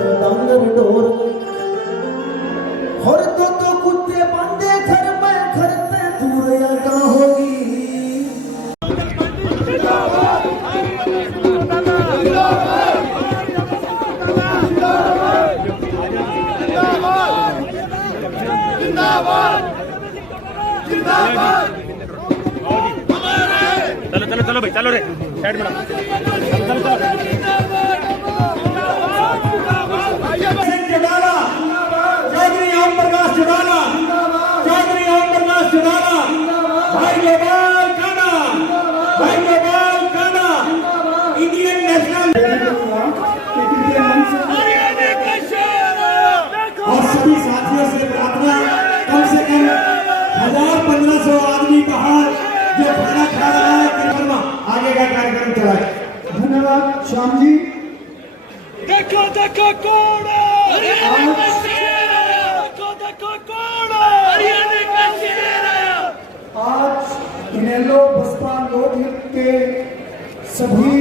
डांगर door और तो कुत्ते बांधे घर में घर से दूर या कहाँ होगी। चलो चलो चलो भाई चलो रे साइड में चौटाला चौधरी ओम प्रकाश चौटाला चौधरी ओम प्रकाश चौटाला भाई गोपाल काना भाई गोपाल काना इंडियन नेशनल और सभी साथियों से प्रार्थना कम से कम 1500 आदमी बाहर जो खाना खा रहा है कृपया आगे का कार्यक्रम चलाए। धन्यवाद श्याम जी। देखो देखो कौन हरियाणा का शेर आया, देखो देखो कौन हरियाणा का शेर आया। आज इनेलो बसपा लोकहित के सभी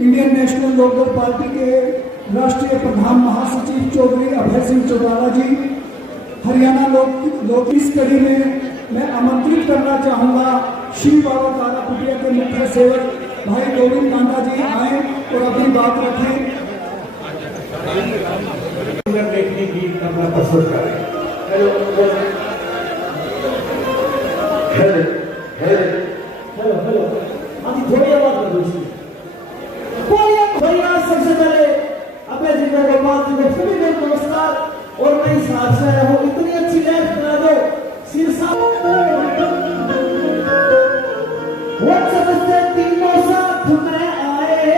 इंडियन नेशनल लोकदल पार्टी के राष्ट्रीय प्रधान महासचिव चौधरी अभय सिंह चौटाला जी हरियाणा लोक इस कड़ी में मैं आमंत्रित करना चाहूंगा श्री बाबा तारा कुटिया के मुख्य सेवक भाई गोविंद कांडा जी आए और अपनी बात रखें। देखने की करना पसंद करें। हेलो हेलो हेलो अभी थोड़ी आवाज कर दीजिए। बोलिए भैया सबसे पहले अभय जी को गोपाल जी को सभी को नमस्कार और मैं इस हाथ से आया हूँ इतनी अच्छी लैब बना दो शीर्षा सबसे तीनों साथ में आए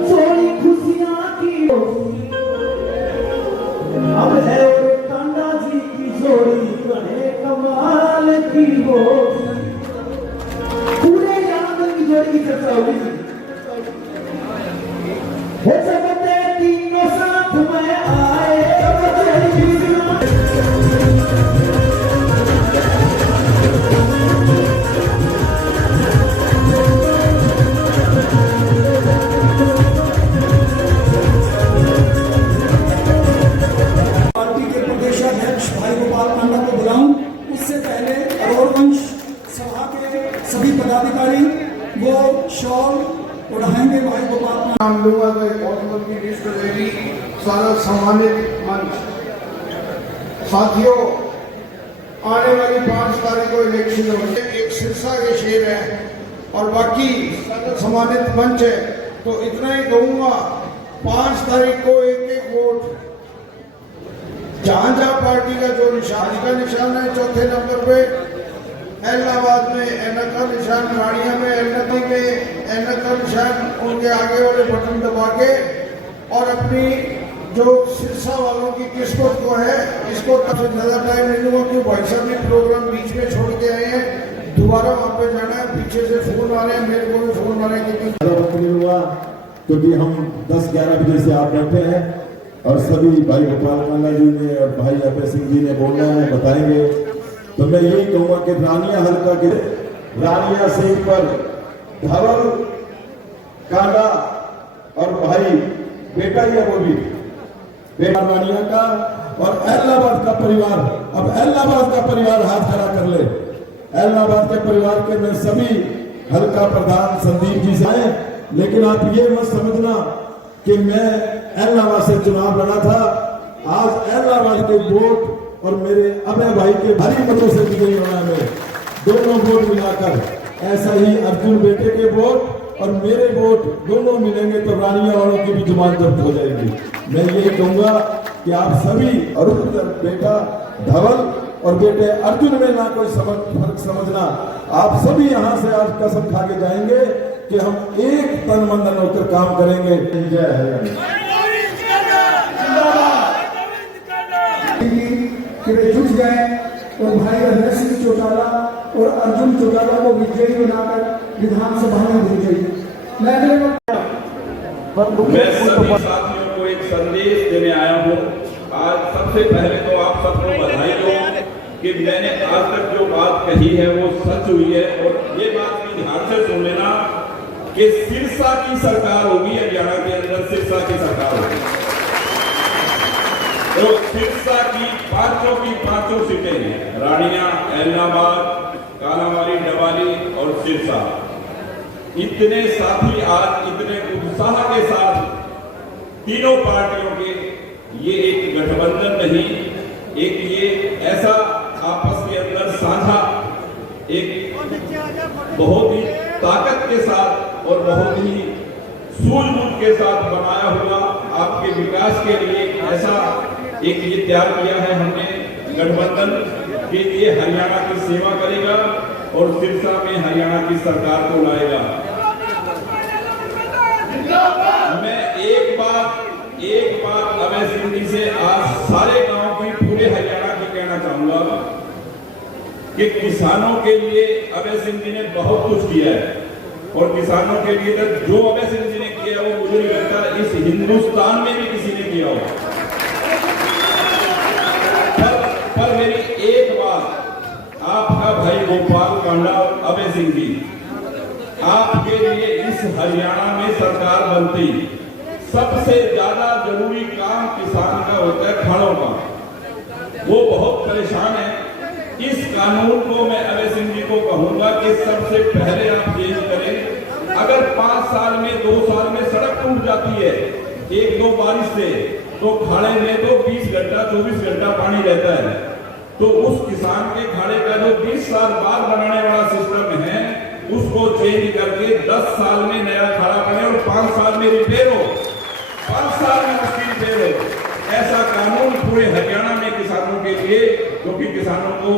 थोड़ी खुशियां की अब है कांडा जी की जोड़ी बड़े कमाल की हो पूरे यादव की जोड़ी की चर्चा होगी। वो सबसे तीनों साथ में आए पार्टी के प्रदेशाध्यक्ष भाई गोपाल कांडा को बुलाऊं उससे पहले अरोरवंश सभा के सभी पदाधिकारी वो शॉल उड़ाएंगे भाई गोपाल नाम लूंगा तो एक बहुत की लिस्ट देगी सारा सम्मानित मंच। साथियों आने वाली 5 तारीख को इलेक्शन होंगे। एक सिरसा के शेर है और बाकी सम्मानित मंच है तो इतना ही कहूंगा 5 तारीख को एक एक वोट जहां जहां पार्टी का जो निशान का निशान है चौथे नंबर पे इलाहाबाद में एनक का निशान, रानिया में एलनती में एनक का निशान उनके आगे वाले बटन दबा के और अपनी जो सिरसा वालों की किस्मत को है इसको काफी ज्यादा टाइम नहीं लूंगा क्योंकि भाई साहब ने प्रोग्राम बीच में छोड़ के आए हैं। दोबारा वहां पे जाना है, पीछे से फोन आ रहे हैं, मेरे को भी फोन आ रहे हैं क्योंकि हम 10-11 बजे से आप बैठे हैं और सभी भाई गोपाल कांडा जी ने और भाई अभय सिंह जी ने बोलना है बताएंगे। तो मैं यही कहूंगा कि रानिया हल्का के रानिया सीट पर धवल कांडा और भाई बेटा ही है वो भी बेटा रानिया का और इलाहाबाद का परिवार। अब इलाहाबाद का परिवार हाथ खड़ा कर ले। इलाहाबाद के परिवार के मैं सभी हल्का प्रधान संदीप जी से आए, लेकिन आप ये मत समझना कि मैं इलाहाबाद से चुनाव लड़ा था। आज इलाहाबाद के वोट और मेरे अभय भाई के भारी मतों से विजयी होना है। दोनों वोट मिलाकर ऐसा ही अर्जुन बेटे के वोट और मेरे वोट दोनों मिलेंगे तो रानिया वालों की भी जुबान जब्त हो जाएगी। मैं ये कहूंगा कि आप सभी अरुण बेटा धवल और बेटे अर्जुन में ना कोई फर्क समझना। आप सभी यहाँ से आज कसम खा के जाएंगे कि हम एक तन मन धन होकर काम करेंगे। जय हरियाणा कि वे जुट गए और भाई अभय सिंह चौटाला और अर्जुन चौटाला को विजयी बनाकर विधानसभा में भेजे। मैं सभी साथियों को एक संदेश देने आया हूँ। आज सबसे पहले तो आप सबको बधाई दो कि मैंने आज तक जो बात कही है वो सच हुई है और ये बात भी ध्यान से सुन लेना कि सिरसा की सरकार होगी, हरियाणा के अंदर सिरसा की सरकार होगी। तो सिरसा की पांचों सीटें, रानिया, एलनाबाद, कालावाली, डबाली और सिरसा, इतने साथी आज इतने उत्साह के साथ तीनों पार्टियों के, ये एक गठबंधन नहीं, एक ये ऐसा आपस के अंदर साझा एक बहुत ही ताकत के साथ और बहुत ही सूझबूझ के साथ बनाया हुआ आपके विकास के लिए ऐसा एक ये तैयार किया है हमने गठबंधन कि ये हरियाणा की सेवा करेगा और सिरसा में हरियाणा की सरकार को लाएगा। मैं एक बात अभय सिंह जी से आज सारे गांव की, पूरे हरियाणा की कहना चाहूंगा कि किसानों के लिए अभय सिंह जी ने बहुत कुछ किया है और किसानों के लिए जो अभय सिंह जी ने किया वो मुझे नहीं लगता इस हिंदुस्तान में भी किसी ने किया हो। पर मेरी एक बात, आपका भाई गोपाल कांडा और अभय सिंह जी, आपके लिए इस हरियाणा में सरकार बनती सबसे ज्यादा जरूरी काम किसान का होता है खाड़ों का। वो बहुत परेशान है। इस कानून को मैं अभय सिंह जी को कहूंगा कि सबसे पहले आप चेंज करें। अगर 5 साल में 2 साल में सड़क टूट जाती है 1-2 बारिश से, तो खाड़े में तो 20 घंटा 24 घंटा पानी रहता है। तो उस किसान के खाड़े का जो 20 साल बाद बनाने वाला सिस्टम है उसको चेंज करके 10 साल में नया खाड़ा बने और 5 साल में रिपेयर हो, 5 साल में उसकी रिपेयर हो। ऐसा कानून पूरे हरियाणा में किसानों के लिए, क्योंकि किसानों को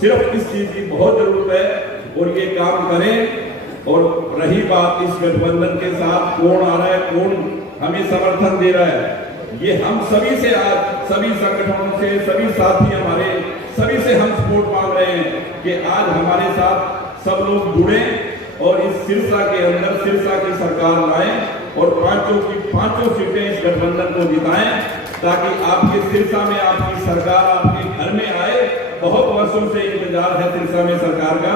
सिर्फ इस चीज की बहुत जरूरत है और ये काम करें। और रही बात इस गठबंधन के साथ कौन आ रहा है, कौन हमें समर्थन दे रहा है, ये हम सभी से, आज सभी संगठनों से, सभी साथी हमारे, सभी से हम सपोर्ट मांग रहे हैं कि आज हमारे साथ सब लोग जुड़े और इस सिरसा के अंदर सिरसा की सरकार लाएं और पांचों सीटें इस गठबंधन को जिताएं, ताकि आपके सिरसा में आपकी सरकार आपके घर में आए। बहुत वर्षों से इंतजार है सिरसा में सरकार का।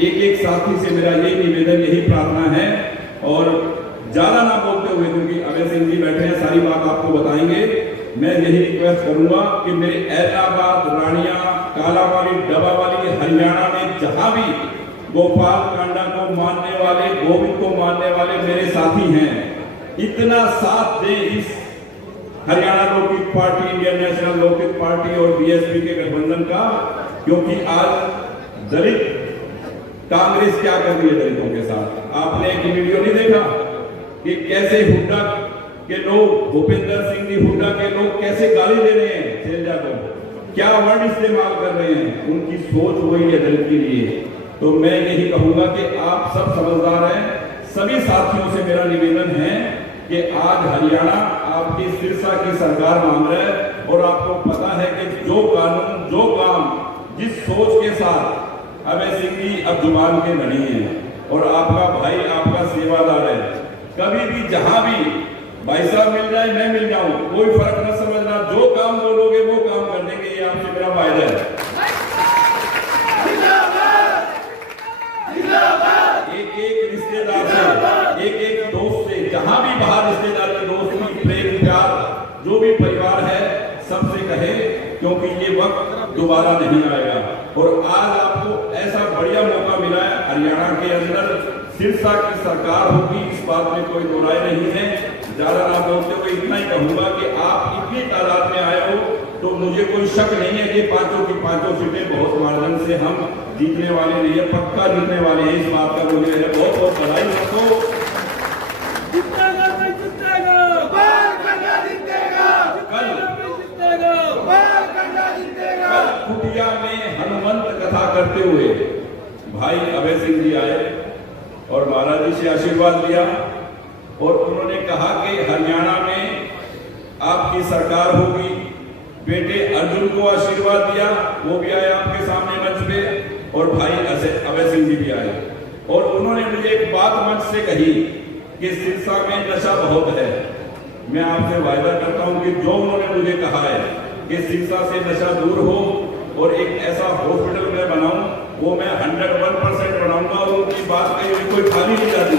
एक साथी से मेरा यही निवेदन, यही प्रार्थना है। और ज्यादा ना बोलते हुए, क्योंकि अभय सिंह जी बैठे हैं, सारी बात आपको बताएंगे, मैं यही रिक्वेस्ट करूंगा कि मेरे एलनाबाद, रानिया, कालावाली, डबावाली, हरियाणा में जहां भी गोपाल कांडा को मानने वाले, गोविंद को मानने वाले मेरे साथी हैं, इतना साथ दें इस Haryana Lokhit party, Indian national लोकहित पार्टी और बीएसपी के गठबंधन का। क्योंकि आज दलित कांग्रेस क्या कर रही है दलितों के साथ। आपने एक वीडियो नहीं देखा कि कैसे हुड्डा के लोग, भूपेंद्र सिंह जी हुड्डा के लोग कैसे गाली दे रहे हैं शैलजा को, क्या वर्ड इस्तेमाल कर रहे हैं। उनकी सोच वही है दलित के लिए। तो मैं यही कहूंगा कि आप सब समझदार हैं। सभी साथियों से मेरा निवेदन है कि आज हरियाणा आपकी सिरसा की सरकार मांग रहा है और आपको पता है कि जो कानून, जो काम, जिस सोच के साथ अभय सिंह जी अब जुबान के धनी हैं और आपका भाई आपका सेवादार है। कभी भी जहां भी भाई साहब मिल जाए, मैं मिल जाऊं, कोई फर्क न समझना। जो काम बोलोगे वो काम कर देंगे, ये आपसे मेरा वायदा है। एक रिश्तेदार से, एक दोस्त से, जहां भी बाहर रिश्तेदारी, दोस्ती, प्रेम, प्यार, जो भी परिवार है, सबसे कहे, क्योंकि ये वक्त दोबारा नहीं आएगा। और आज आपको ऐसा बढ़िया मौका मिला है, हरियाणा के अंदर सिरसा की सरकार होगी, इस बात में कोई दो राय नहीं है। ज्यादा ना बोलते हुए इतना ही कहूंगा कि आप इतनी तादाद में आए हो तो मुझे कोई शक नहीं है कि पांचों की पांचों सीटें बहुत मार्जिन से हम जीतने वाले नहीं है, पक्का जीतने वाले हैं। इस बात का मुझे बहुत बहुत बधाई। आपको कल कुटिया में हनुमंत कथा करते हुए भाई अभय सिंह जी आए और महाराज जी से आशीर्वाद लिया और उन्होंने कहा कि हरियाणा में आपकी सरकार होगी। बेटे अर्जुन को आशीर्वाद दिया, वो भी आए आपके सामने मंच पे, और भाई अभय सिंह जी भी आए। और उन्होंने मुझे एक बात मंच से कही कि सिरसा में नशा बहुत है। मैं आपसे वायदा करता हूं कि जो उन्होंने मुझे कहा है कि सिरसा से नशा दूर हो और एक ऐसा हॉस्पिटल में बनाऊं, वो मैं 101% बनाऊंगा। और उनकी बात कहीं कोई खाली नहीं जाती।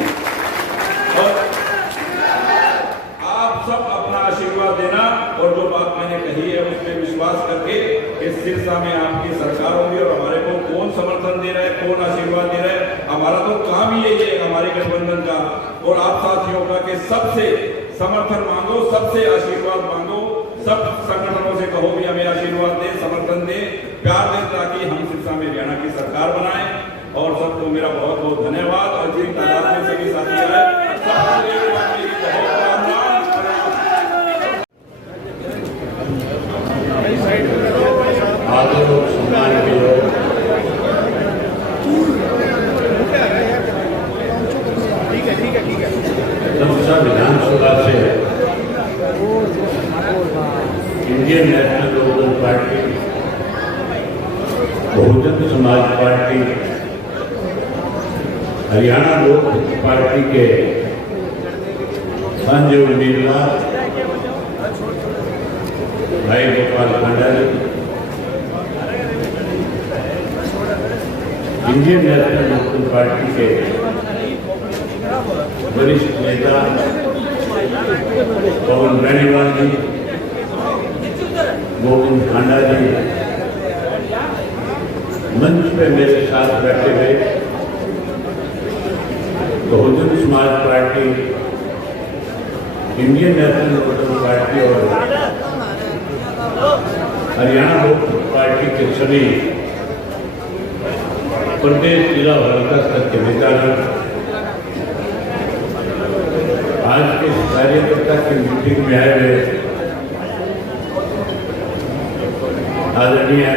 विश्वास करके कि सिरसा में आपकी सरकार होगी और हमारे को कौन समर्थन दे रहा है, कौन आशीर्वाद दे रहा है। हमारा तो काम ही यही है हमारे गठबंधन का और आप साथियों का कि सबसे समर्थन मांगो, सबसे आशीर्वाद मांगो, सब संगठनों से कहो भी हमें आशीर्वाद दे, समर्थन दे, प्यार दे, ताकि हम सिरसा में हरियाणा की सरकार बनाएं। और सबको मेरा बहुत बहुत धन्यवाद। और जिन तादाद में सभी साथी आए सबको एक बार मेरी बहुत आगे लोग सम्मान के लोग दमसा विधानसभा से इंडियन नेशनल लोकदल पार्टी, बहुजन समाज पार्टी, हरियाणा लोक पार्टी के संजय उम्मीदवार भाई गोपाल कांडा जी, इंडियन नेशनल लोकदल पार्टी के वरिष्ठ नेता पवन बेनीवाल जी, गोविंद कांडा जी, मंच पे मेरे साथ बैठे हुए Bahujan Samaj Party, Indian National Lokdal Party और हरियाणा लोक पार्टी के सभी प्रदेश जिला वर्ग स्तर के नेतागण, आज के कार्यकर्ता की मीटिंग में आए हुए आदरणीय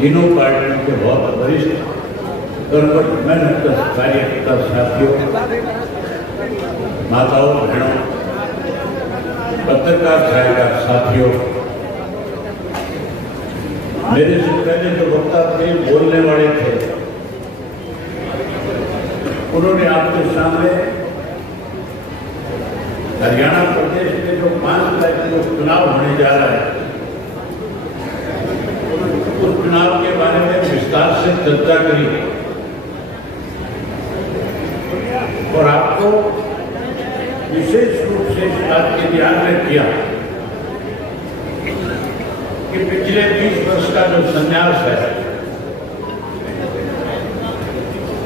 तीनों पार्टियों के बहुत वरिष्ठ कर्मठ मेहनत कार्यकर्ता साथियों, माताओं बहनों, पत्रकार छायाकार साथियों, मेरे से पहले जो वक्ता थे, बोलने वाले थे, उन्होंने आपके सामने हरियाणा प्रदेश के जो 5 तारीख को चुनाव होने जा रहा है उस चुनाव के बारे में विस्तार से चर्चा करी और आपको विशेष रूप से इस बात के ध्यान में किया कि पिछले 20 वर्ष का जो संन्यास है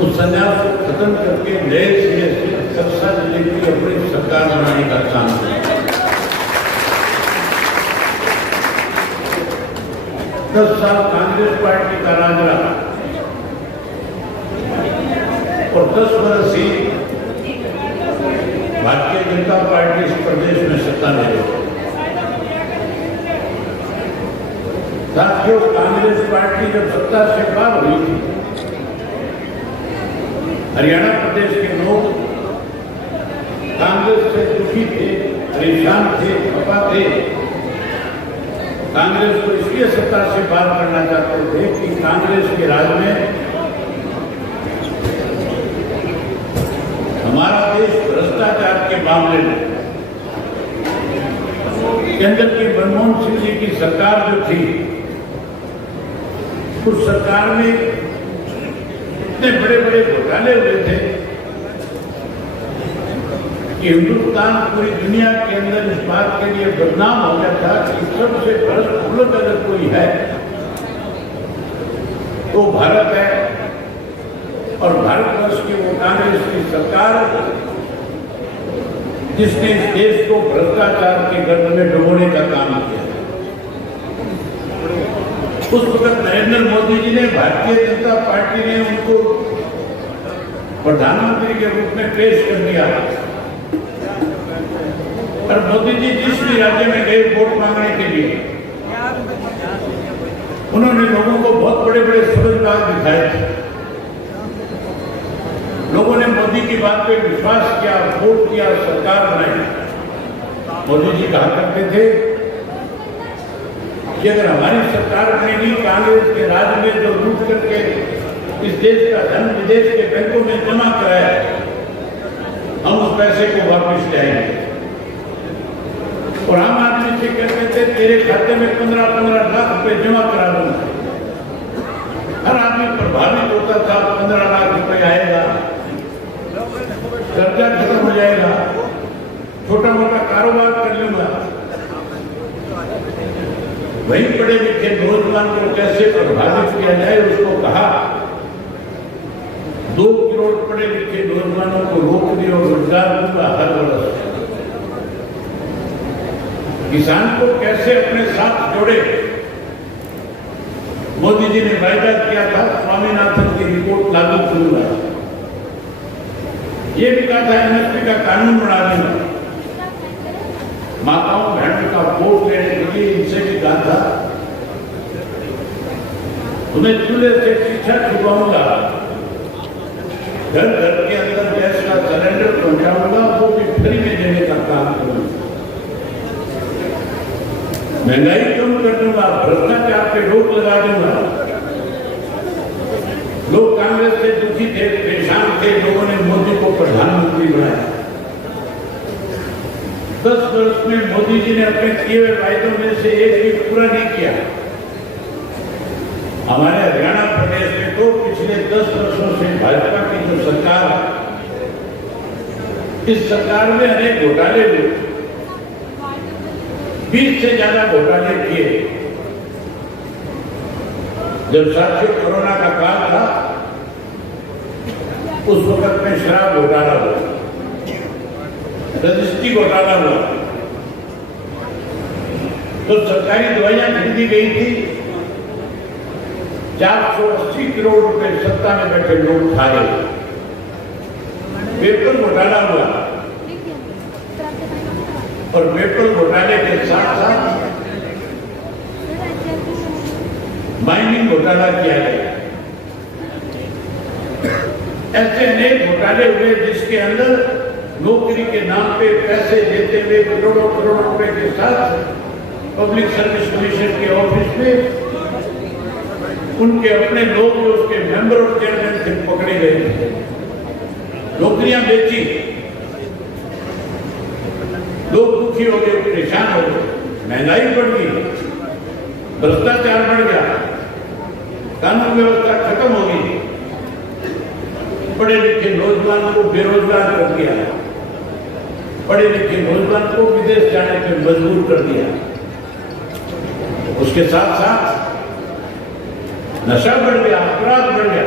उस संन्यास को खत्म करके नए सिरे से सिरसा जिले की अपनी सरकार बनाने का काम किया। 10 साल कांग्रेस पार्टी का राज रहा और 10 वर्ष ही भारतीय जनता पार्टी इस प्रदेश में सत्ता में रही। साथियों, कांग्रेस पार्टी जब सत्ता से बाहर हुई थी, हरियाणा प्रदेश के लोग कांग्रेस से दुखी थे, परेशान थे, खफा थे। कांग्रेस को इसलिए सत्ता से बाहर करना चाहते थे कि कांग्रेस के राज में हमारा देश भ्रष्टाचार के मामले में केंद्र की मनमोहन सिंह जी की सरकार जो थी, उस सरकार में इतने बड़े बड़े घोटाले हुए थे कि हिंदुस्तान पूरी दुनिया के अंदर इस बात के लिए बदनाम हो गया था कि सबसे भ्रष्ट मुल्क अगर कोई है तो भारत है। और भारतवर्ष की वो कांग्रेस की सरकार जिसने इस देश को भ्रष्टाचार के गर्भ में डुबोने का काम किया। उस वक्त नरेंद्र मोदी जी ने, भारतीय जनता पार्टी ने उनको प्रधानमंत्री के रूप में पेश कर दिया और मोदी जी जिस भी राज्य में गए वोट मांगने के लिए, उन्होंने लोगों को बहुत बड़े बड़े समझदार दिखाए थे। लोगों ने मोदी की बात पे विश्वास किया, वोट किया, सरकार बनाई। मोदी जी कहा करते थे कि अगर हमारी सरकार बनेगी, कांग्रेस के राज में जो लूट करके इस देश का धन विदेश के बैंकों में जमा कराया, हम उस पैसे को वापस लाएंगे। और आम आदमी से कहते थे तेरे खाते में 15-15 लाख रुपए जमा करा दूंगा। हर आदमी प्रभावित होता था, 15 लाख रुपए आएगा, कर्जा खत्म हो जाएगा, छोटा मोटा कारोबार कर लूंगा। वहीं पढ़े लिखे नौजवान को कैसे प्रभावित किया जाए, उसको कहा 2 करोड़ पढ़े लिखे नौजवानों को नौकरी और रोजगार दूंगा हर वर्ष। किसान को कैसे अपने साथ जोड़े, मोदी जी ने वायदा किया था स्वामीनाथन की रिपोर्ट लागू करूंगा। ये भी कहा था एमएसपी का कानून बना देंगे। माताओं बहनों का वोट लेने के लिए इनसे भी कहा था उन्हें चूल्हे से शिक्षा छुपाऊंगा, घर घर के अंदर गैस का सिलेंडर पहुंचाऊंगा, वो भी फ्री में देने का काम करूंगा। महंगाई कम कर दूंगा, भ्रष्टाचार पे रोक लगा दूंगा। लोग कांग्रेस से दुखी थे, परेशान थे, लोगों ने मोदी को प्रधानमंत्री बनाया। 10 वर्ष में मोदी जी ने अपने किए हुए वायदों में से एक भी पूरा नहीं किया। हमारे हरियाणा प्रदेश में तो पिछले 10 वर्षों से भाजपा की जो सरकार है, इस सरकार में अनेक घोटाले हुए, 20 से ज्यादा घोटाले किए। जब साथियों कोरोना का काल था, उस वक्त में शराब घोटाला हुआ, रजिस्ट्री घोटाला हुआ, तो सरकारी दवाइयां खरीदी गई थी, 480 करोड़ रुपए सत्ता में बैठे लोग खा रहे। पेट्रोल घोटाला हुआ और पेट्रोल घोटाले के साथ साथ माइनिंग घोटाला किया गया। ऐसे अनेक घोटाले हुए जिसके अंदर नौकरी के नाम पे पैसे देते हुए करोड़ों करोड़ रुपए के साथ पब्लिक सर्विस कमीशन के ऑफिस में उनके अपने लोग जो उसके मेंबर और चेयरमैन थे पकड़े गए, नौकरियां बेची, लोग दुखी हो गए, परेशान हो गए, महंगाई बढ़ गई, भ्रष्टाचार बढ़ गया, कानून व्यवस्था खत्म हो गई, पढ़े लिखे नौजवान को बेरोजगार कर दिया, पढ़े लिखे नौजवान को विदेश जाने पर मजबूर कर दिया। उसके साथ साथ नशा बढ़ गया, अपराध बढ़ गया।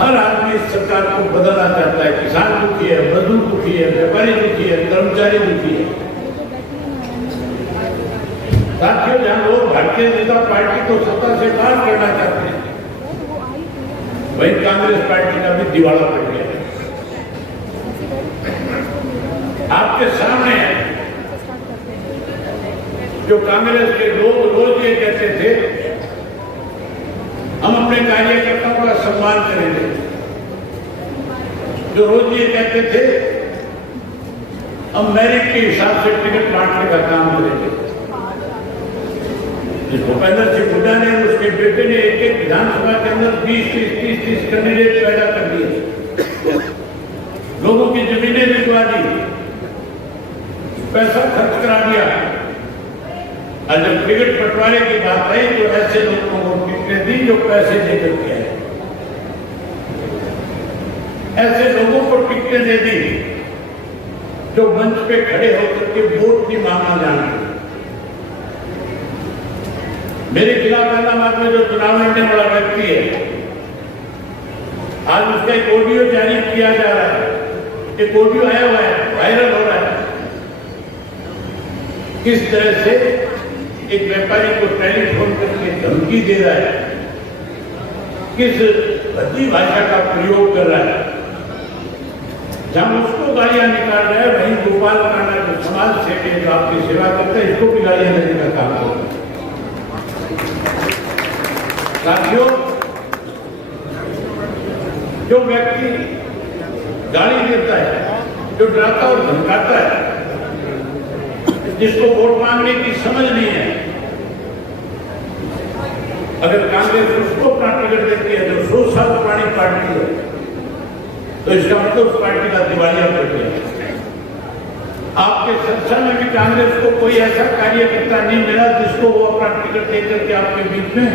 हर आदमी इस सरकार को बदलना चाहता है। किसान दुखी है, मजदूर दुखी है, व्यापारी दुखी है, कर्मचारी दुखी है। साथियों, जहां लोग भारतीय जनता पार्टी को सत्ता से बाहर करना चाहते हैं, वहीं कांग्रेस पार्टी का भी दिवाला पड़ गया। आपके सामने है जो कांग्रेस के लोग रोज ये कहते थे, हम अपने कार्यकर्ताओं का सम्मान करेंगे, जो रोज ये कहते थे हम मेरिट के हिसाब से टिकट बांटने का काम करेंगे। भूपेंद्र सिंह हुड्डा ने उसके बेटे ने एक विधानसभा के अंदर 20-30 कैंडिडेट पैदा कर दिए, लोगों की जमीनें बिकवा दी, पैसा खर्च करा दिया। और जब टिकट बंटवारे की बात आई तो ऐसे लोगों को टिकटें दी जो पैसे देकर के आए, ऐसे लोगों को टिकटें दे दी जो मंच पे खड़े होकर के वोट नहीं मांगना जानते। मेरे खिलाफ इलाहाबाद में जो चुनाव लड़ने वाला व्यक्ति है, आज उसका एक ऑडियो जारी किया जा रहा है, एक ऑडियो आया हुआ है, वायरल हो रहा है, किस तरह से एक व्यापारी को टेलीफोन करके धमकी दे रहा है, किस भद्दी भाषा का प्रयोग कर रहा है। जहां उसको गालियां निकाल रहा है, वहीं गोपाल कांडा जो समाज सेवी जो आपकी सेवा करता है, इसको भी गालियां देने का काम करता है। साथियों, जो व्यक्ति गाली देता है, जो डराता और धमकाता है, जिसको वोट मांगने की समझ नहीं है, अगर कांग्रेस उसको अपना टिकट देती है जो 100 साल पुरानी पार्टी है, तो इसका मतलब उस पार्टी का दिवालिया कर दिया। आपके संसद में भी कांग्रेस को कोई ऐसा कार्यकर्ता नहीं मिला जिसको वो अपना टिकट देकर के आपके बीच में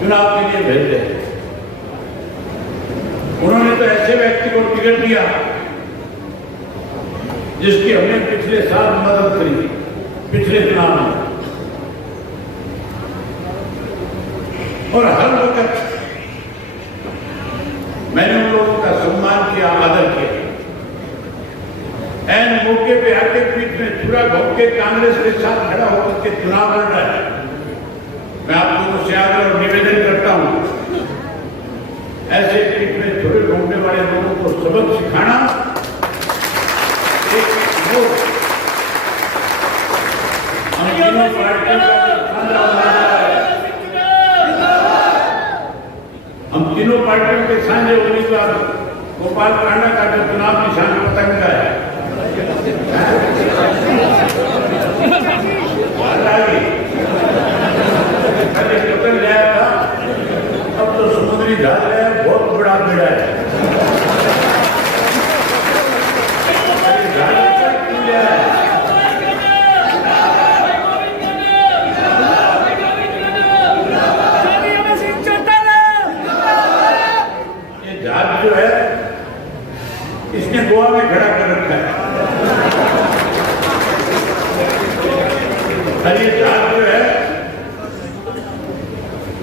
चुनाव के लिए भेज दे। उन्होंने तो ऐसे व्यक्ति को टिकट दिया जिसकी हमने पिछले साल मदद करी, पिछले चुनाव में, और हर वक्त मैंने उन लोगों का सम्मान किया, आदर किया। एन मौके पे आके बीच में पूरा घूम के कांग्रेस के साथ खड़ा होकर के चुनाव लड़ रहा है। मैं आप लोगों से आग्रह और निवेदन करता हूं, ऐसे बीच में थोड़े घूमने वाले लोगों को सबक सिखाना एक हम तीनों पार्टियों के साझे उम्मीदवार गोपाल कांडा का जो चुनाव निशान पतंग का है, पतंग लाया था, अब तो समुद्री जहाज है, बहुत बड़ा बेड़ा है। जो है इसने गोवा में खड़ा कर रखा है, और ये जहाज जो है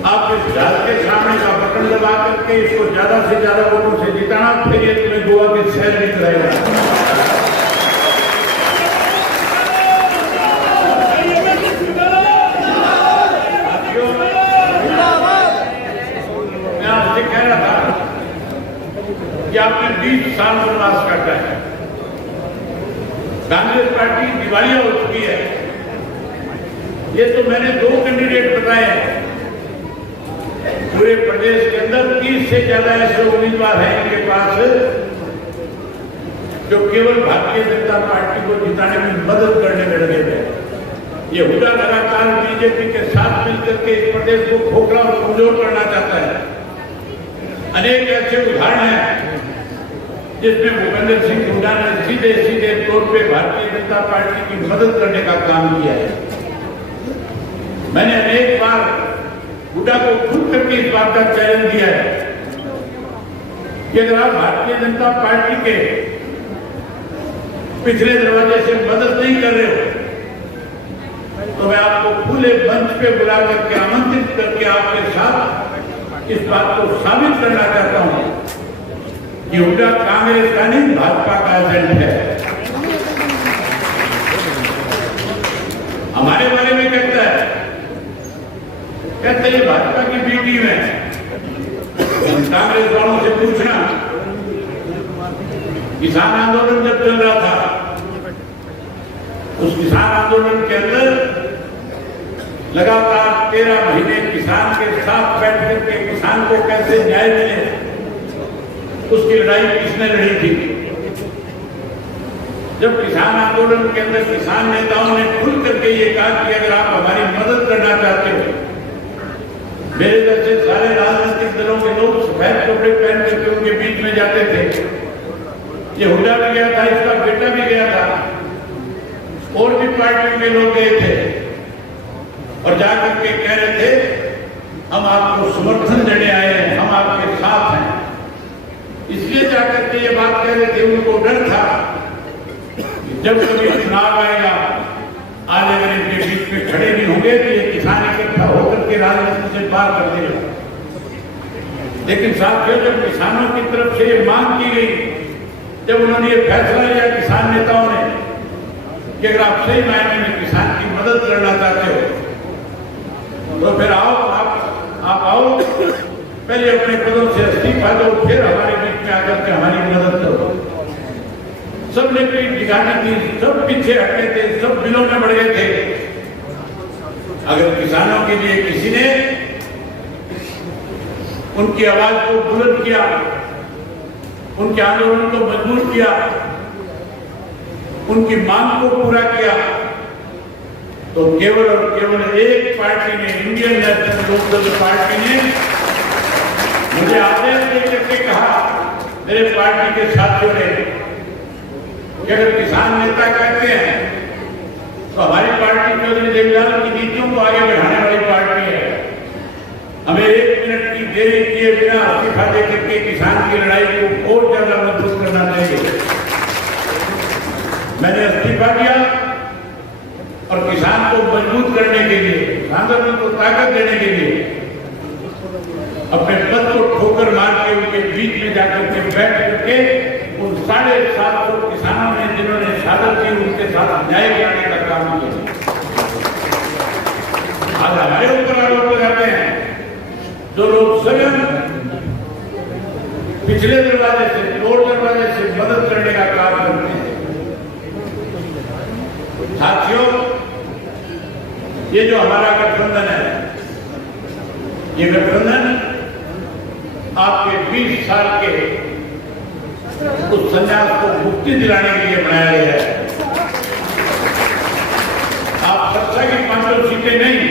आप इस जहाज के सामने का बटन दबा करके इसको ज्यादा से ज्यादा वोटों से जिताना, फिर ये तुम्हें गोवा के शहर में कराएगा। मैं आपसे कह रहा था कि आपने 20 साल वनवास काटा है, कांग्रेस पार्टी दिवालिया हो चुकी है। ये तो मैंने 2 कैंडिडेट बताए हैं, पूरे प्रदेश के अंदर 30 से ज्यादा ऐसे उम्मीदवार हैं इनके पास जो केवल भारतीय जनता पार्टी को जिताने में मदद करने में लगे थे। ये हुड्डा लगातार बीजेपी के साथ मिलकर के इस प्रदेश को खोखला और कमजोर करना चाहता है। अनेक ऐसे उदाहरण हैं जिसमें भूपेंद्र सिंह हुड्डा ने सीधे सीधे तौर पे भारतीय जनता पार्टी की मदद करने का काम किया है। मैंने अनेक बार हुड्डा को खुद करके इस बात का चैलेंज दिया है कि अगर आप भारतीय जनता पार्टी के पिछले दरवाजे से मदद नहीं कर रहे हो तो मैं आपको खुले मंच पे बुला करके आमंत्रित करके आपके साथ इस बात को साबित करना चाहता हूं कि हुड्डा कांग्रेस का नहीं भाजपा का एजेंट है। हमारे बारे में कहता है ये भाजपा की बी टीम है। कांग्रेस वालों से पूछना, किसान आंदोलन जब चल रहा था उस किसान आंदोलन के अंदर लगातार 13 महीने किसान के साथ बैठ करके किसान को कैसे न्याय मिले उसकी लड़ाई किसने लड़ी थी। जब किसान आंदोलन के अंदर किसान नेताओं ने खुल करके ये कहा कि अगर आप हमारी मदद करना चाहते हो, मेरे जैसे सारे राजनीतिक दलों के लोग सफेद कपड़े पहन करके उनके बीच में जाते थे। ये हुड्डा भी गया था, इसका बेटा भी गया था, और भी पार्टियों के लोग गए थे और जाकर के कह रहे थे हम आपको समर्थन देने आए हैं, हम आपके साथ हैं। इसलिए जाकर के ये बात कह रहे थे, उनको डर था जब कभी चुनाव आएगा आने वाले के बीच में खड़े नहीं होंगे तो ये किसान इकट्ठा होकर के राजनीति से पार कर देगा। लेकिन साथियों, जब किसानों की तरफ से ये मांग की गई, जब उन्होंने ये फैसला लिया किसान नेताओं ने कि अगर आप सही मायने में किसान की मदद करना चाहते हो तो फिर आओ, आप आओ, पहले अपने पदों से इस्तीफा दो, फिर हमारे बीच में आकर के हमारी मदद करो। सबने पीठ दिखानी थी, सब पीछे हटते थे, सब बिलों में बढ़ गए थे। अगर किसानों के लिए किसी ने उनकी आवाज को बुलंद किया, उनके आंदोलन को मजबूत किया, उनकी मांग को पूरा किया, तो केवल और केवल एक पार्टी ने, इंडियन नेशनल लोकदल पार्टी ने मुझे आदेश देकर के कहा, मेरे पार्टी के साथियों ने, कि अगर किसान नेता कहते हैं तो हमारी पार्टी चौधरी देवीलाल की नीतियों को आगे बढ़ाने वाली पार्टी है। हमें 1 मिनट की देरी किए बिना इस्तीफा देकर के किसान की लड़ाई को और ज्यादा मजबूत करना चाहिए। मैंने इस्तीफा दिया और किसान को मजबूत करने के लिए, आंदोलन को ताकत देने के लिए अपने पद को ठोकर मार के उनके बीच में जाकर के बैठ करके उन 750 किसानों ने जिन्होंने शहादत की उनके साथ न्याय करने का काम किया। आज हमारे ऊपर आरोप लगाते हैं जो लोग स्वयं पिछले दरवाजे से, तोड़ दरवाजे से मदद करने का काम करते हैं। साथियों, ये जो हमारा गठबंधन है, ये गठबंधन आपके 20 साल के उस संन्यास को मुक्ति दिलाने के लिए बनाया गया है। आप सत्ता की 500 सीटें नहीं,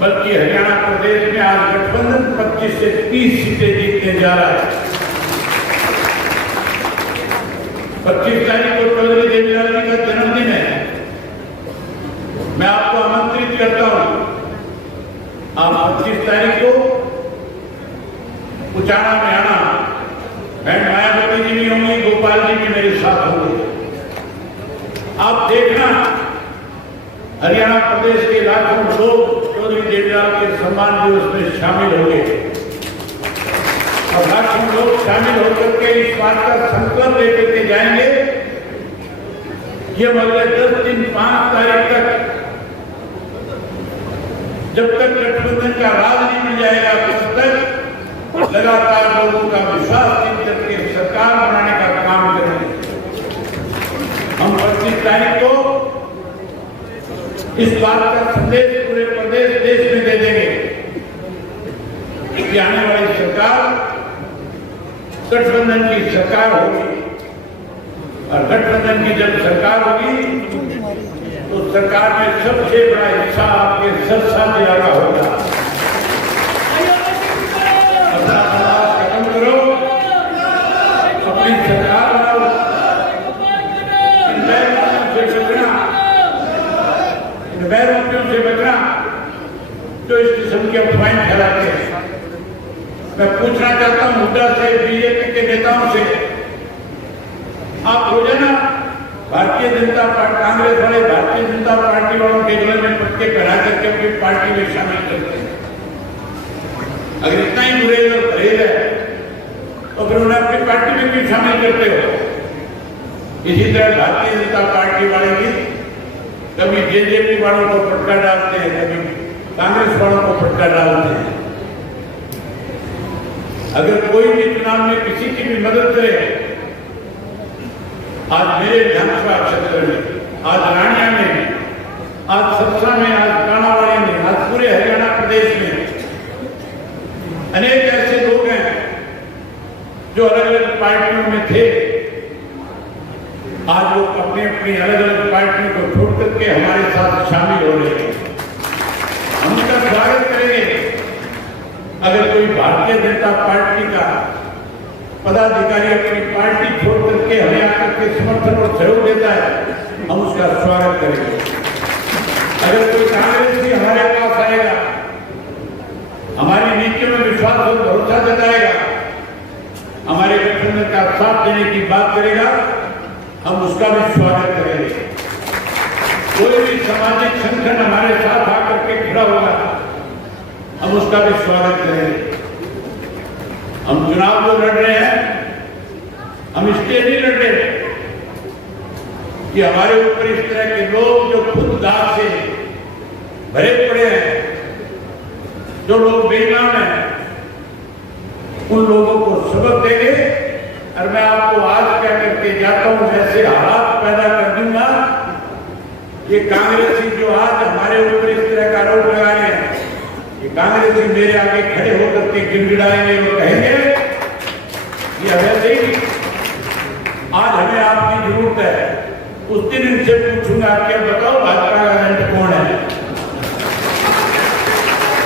बल्कि हरियाणा प्रदेश में आज गठबंधन 25 से 30 सीटें जीतने जा रहा है। 25 तारीख को चौधरी देवीलाल जी का जन्मदिन है। मैं आपको आमंत्रित करता हूं, आप 25 तारीख को उचाना में आना। बहन मायावती जी भी होंगी, गोपाल जी भी मेरे साथ होंगे। आप देखना, हरियाणा प्रदेश के लाखों लोग चौधरी देवीलाल के सम्मान दिवस में शामिल होंगे और लाखों लोग शामिल होकर के इस बात का संकल्प लेकर के जाएंगे कि हम अगले 10 दिन 5 तारीख तक, जब तक गठबंधन का राज नहीं मिल जाएगा, तब तक लगातार लोगों का विश्वास जीत करके सरकार बनाने का काम करेंगे। हम 25 तारीख को इस बात का संदेश पूरे प्रदेश देश में दे देंगे कि आने वाली सरकार गठबंधन की सरकार होगी और गठबंधन की जब सरकार होगी तो सरकार में सबसे बड़ा हिस्सा आपके सरसाथी का होगा। अपना समाज खत्म करो, अपनी सरकार बनाओ, इन बैरों से बचना जो इस किस्म के अफवाहें फैलाते हैं। मैं पूछना चाहता हूं मुद्दा से, बीजेपी के नेताओं से, आप रोजाना भारतीय जनता पार्टी, कांग्रेस वाले भारतीय जनता पार्टी वालों के गले में पट्टे पहना करके अपनी पार्टी में शामिल करते हैं। अगर इतना ही बुरे और परहेज है तो फिर उन्हें अपनी पार्टी में क्यों शामिल करते हो? इसी तरह भारतीय जनता पार्टी वाले भी कभी जेजेपी वालों को फटका डालते हैं, कभी कांग्रेस वालों को फटका डालते हैं। अगर कोई भी चुनाव में किसी की भी मदद करे, आज मेरे विधानसभा क्षेत्र में, आज रानिया में, आज सरसा में, आज कानावाड़ी में, आज पूरे हरियाणा प्रदेश में अनेक ऐसे लोग हैं जो अलग अलग पार्टियों में थे। आज वो अपनी अपनी अलग अलग पार्टियों को छोड़ करके हमारे साथ शामिल हो रहे हैं। हम उनका स्वागत करेंगे। अगर कोई भारतीय जनता पार्टी का पदाधिकारी अपनी पार्टी छोड़ करके हमें आकर के समर्थन और सहयोग देता है, हम उसका स्वागत करेंगे। अगर कोई कांग्रेस भी हमारे पास आएगा, हमारी नीतियों में विश्वास और भरोसा जताएगा, हमारे गठबंधन का साथ देने की बात करेगा, हम उसका भी स्वागत करेंगे। कोई भी सामाजिक संगठन हमारे साथ आकर के खड़ा होगा, हम उसका भी स्वागत करेंगे। हम चुनाव जो लड़ रहे हैं, हम इसलिए नहीं लड़ रहे कि हमारे ऊपर इस तरह के लोग जो खुद दाग से भरे पड़े हैं, जो लोग बेईमान हैं, उन लोगों को सबक देंगे। और मैं आपको आज क्या करके जाता हूं, ऐसे हालात पैदा कर दूंगा ये कांग्रेसी जो आज हमारे ऊपर इस तरह का आरोप लगा रहे हैं, ये कांग्रेसी मेरे आगे खड़े होकर के गिड़गिड़ाएंगे और कहेंगे कि वैसे ही आज हमें आपकी जरूरत है। उस दिन इनसे पूछूंगा कि अब बताओ भाजपा का एजेंट कौन है।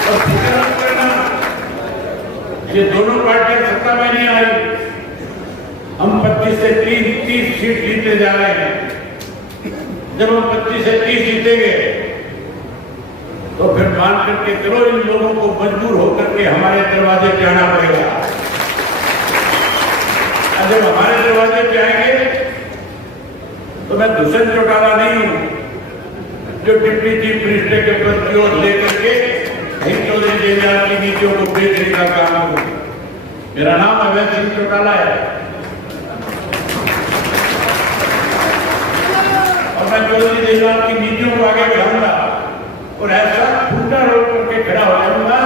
और फिक्र मत करना, ये दोनों पार्टियां सत्ता में नहीं आई, हम 25 से 30 सीट जीतने जा रहे हैं। जब हम 25 से 30 जीतेंगे तो फिर मान करके चलो इन लोगों को मजबूर होकर के हमारे दरवाजे पे आना पड़ेगा। जब हमारे दरवाजे पे आएंगे तो मैं दुष्यंत चौटाला नहीं हूं, जो डिप्टी चीफ मिनिस्टर के पद की ओर लेकर के चौधरी देवलाल की नीतियों को बेचने का काम करूं। मेरा नाम अभय सिंह चौटाला है और मैं चौधरी देवलाल की नीतियों को आगे बढ़ाऊंगा और ऐसा ठूठा रोक करके खड़ा हो जाऊंगा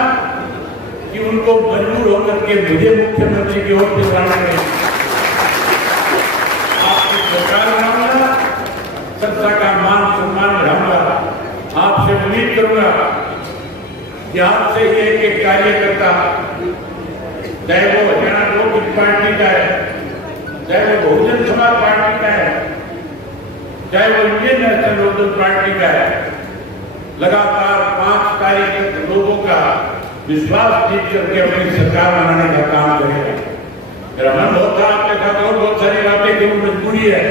कि उनको मजबूर होकर के मुझे मुख्यमंत्री की ओर से बढ़ाना पड़ेगा। आपकी सरकार बनाऊंगा, सत्ता का मान सम्मान बढ़ाऊंगा। आपसे उम्मीद करूंगा कि आपसे ही एक कार्यकर्ता, चाहे वो हरियाणा लोक पार्टी का है, चाहे वो बहुजन समाज पार्टी का है, चाहे वो इंडियन नेशनल लोकदल पार्टी का है, लगातार 5 कार्यकर्ता लोगों का विश्वास जीत करके अपनी सरकार बनाने का काम करेगा। मेरा मन बहुत था आपके साथ और बहुत सारी बातें की मजबूरी है।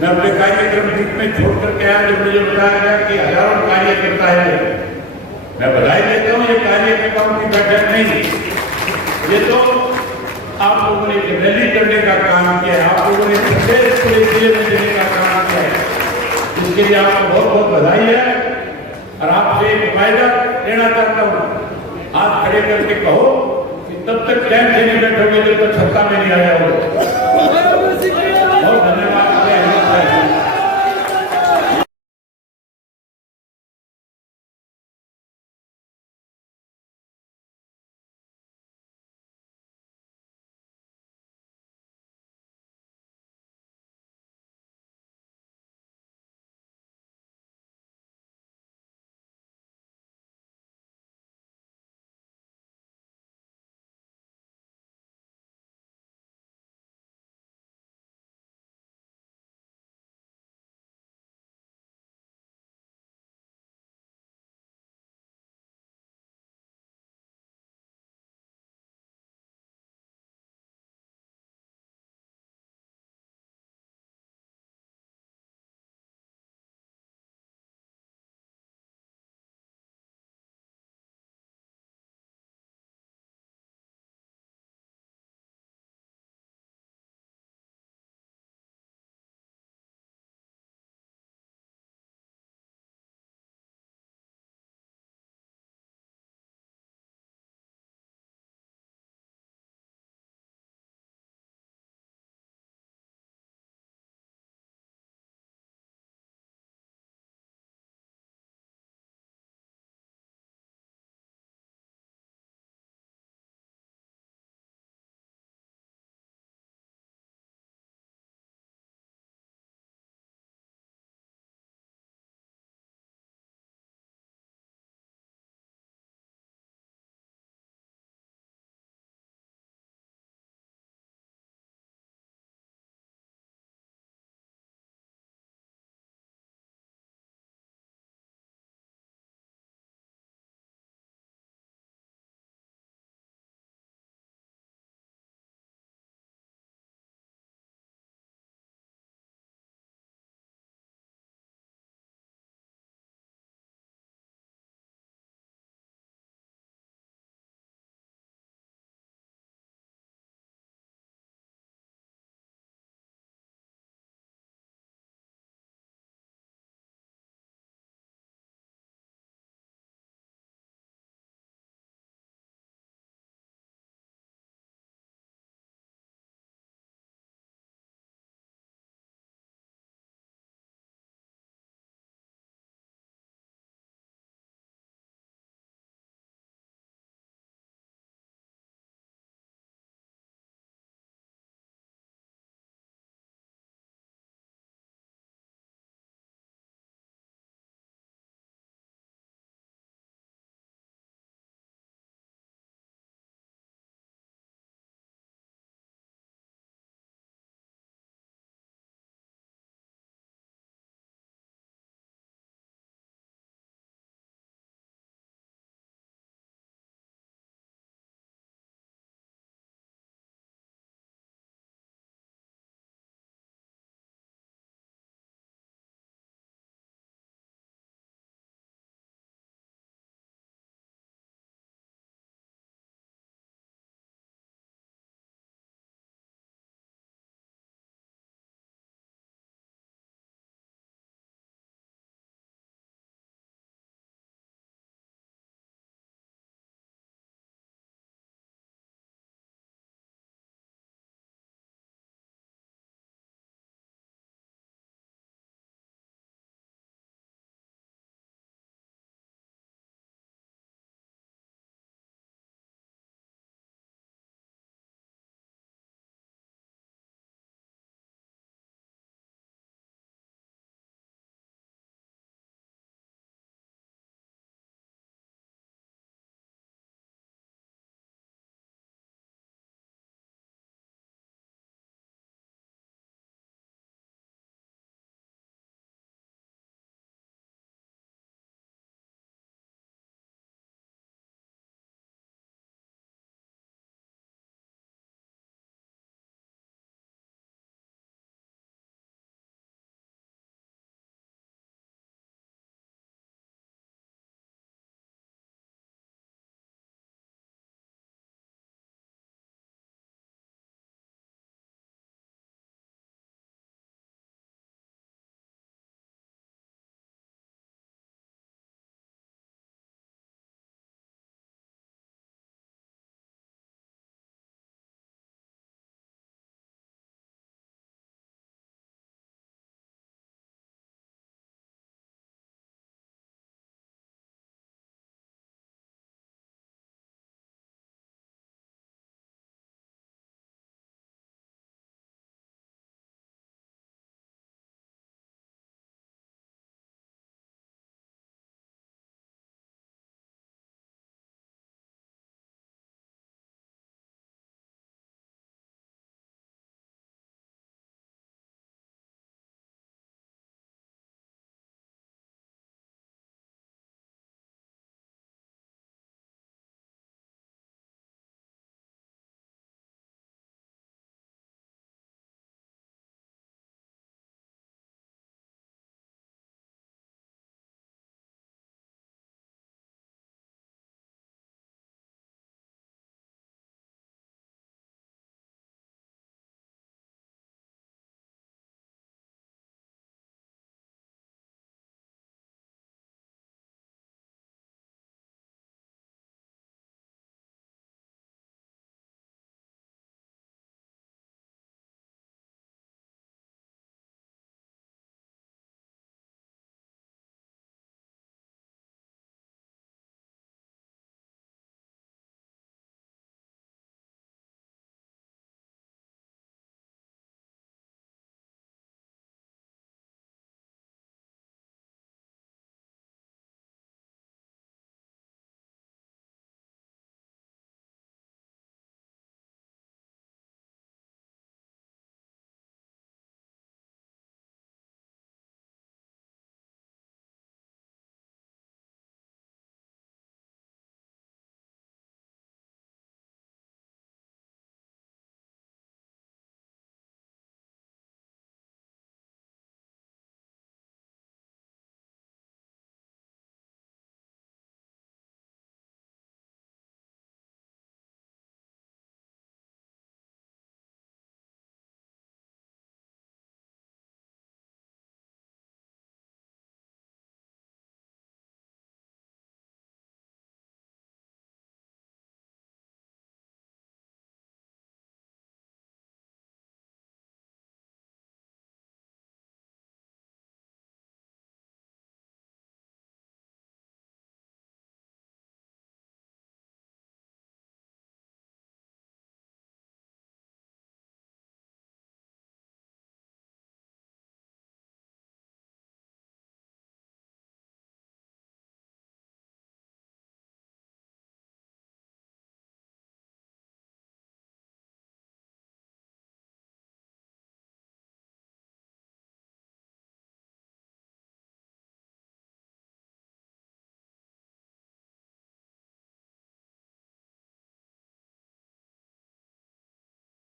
मैं अपने कार्यक्रम बीच में छोड़ करके आया जब मुझे बताया गया कि हजारों कार्यकर्ता है। मैं बधाई देता हूँ, ये कार्यकर्ताओं की बैठक नहीं, ये तो आप लोगों ने एक रैली करने का काम किया है, आप लोगों ने प्रदेश पूरे जिले में देने का काम किया है। इसके लिए आपको बहुत बहुत बधाई है और आपसे एक फायदा लेना चाहता हूँ। आप खड़े करके कहो कि तब तक चैन से नहीं बैठोगे जब तक सत्ता में नहीं आया हो।